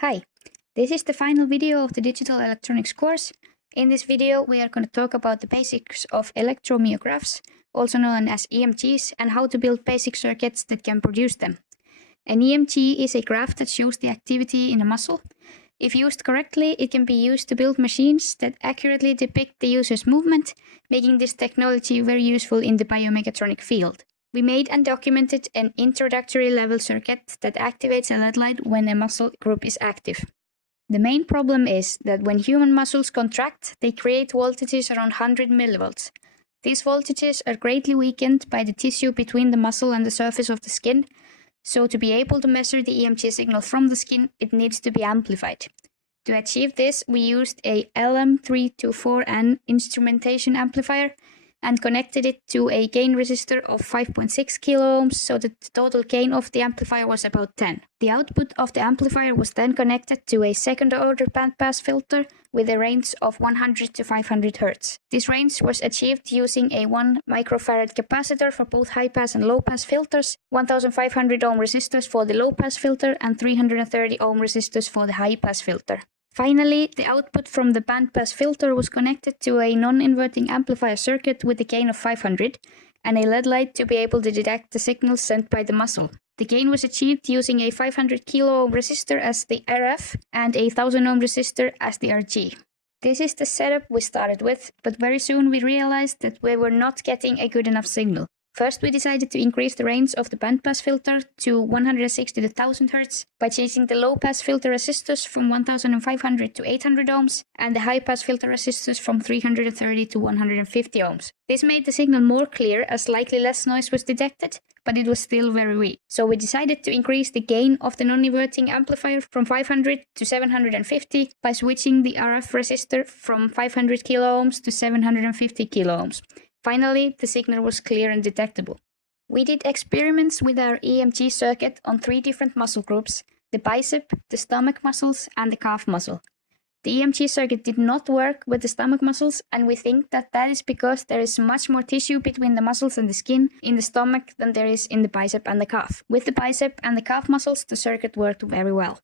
Hi, this is the final video of the Digital Electronics course. In this video, we are going to talk about the basics of electromyographs, also known as EMGs, and how to build basic circuits that can produce them. An EMG is a graph that shows the activity in a muscle. If used correctly, it can be used to build machines that accurately depict the user's movement, making this technology very useful in the biomechatronic field. We made and documented an introductory level circuit that activates a LED light when a muscle group is active. The main problem is that when human muscles contract, they create voltages around 100 millivolts. These voltages are greatly weakened by the tissue between the muscle and the surface of the skin, so to be able to measure the EMG signal from the skin, it needs to be amplified. To achieve this, we used a LM324N instrumentation amplifier and connected it to a gain resistor of 5.6 kilo ohms, so that the total gain of the amplifier was about 10. The output of the amplifier was then connected to a second-order bandpass filter with a range of 100 to 500 Hz. This range was achieved using a 1 microfarad capacitor for both high-pass and low-pass filters, 1500 ohm resistors for the low-pass filter, and 330 ohm resistors for the high-pass filter. Finally, the output from the bandpass filter was connected to a non-inverting amplifier circuit with a gain of 500 and a LED light to be able to detect the signals sent by the muscle. The gain was achieved using a 500 kilo ohm resistor as the RF and a 1000 ohm resistor as the RG. This is the setup we started with, but very soon we realized that we were not getting a good enough signal. First, we decided to increase the range of the bandpass filter to 160 to 1000 Hz by changing the low-pass filter resistors from 1500 to 800 ohms and the high-pass filter resistors from 330 to 150 ohms. This made the signal more clear as slightly less noise was detected, but it was still very weak. So we decided to increase the gain of the non-inverting amplifier from 500 to 750 by switching the RF resistor from 500 kilo ohms to 750 kilo ohms. Finally, the signal was clear and detectable. We did experiments with our EMG circuit on 3 different muscle groups: the bicep, the stomach muscles, and the calf muscle. The EMG circuit did not work with the stomach muscles, and we think that is because there is much more tissue between the muscles and the skin in the stomach than there is in the bicep and the calf. With the bicep and the calf muscles, the circuit worked very well.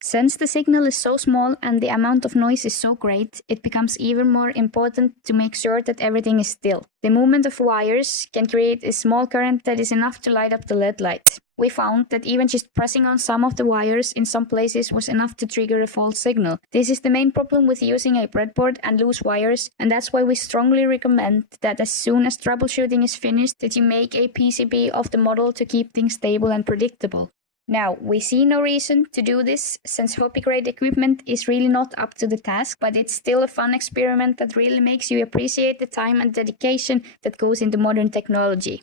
Since the signal is so small and the amount of noise is so great, it becomes even more important to make sure that everything is still. The movement of wires can create a small current that is enough to light up the LED light. We found that even just pressing on some of the wires in some places was enough to trigger a false signal. This is the main problem with using a breadboard and loose wires, and that's why we strongly recommend that as soon as troubleshooting is finished, that you make a PCB of the model to keep things stable and predictable. Now, we see no reason to do this since Hópur-grade equipment is really not up to the task, but it's still a fun experiment that really makes you appreciate the time and dedication that goes into modern technology.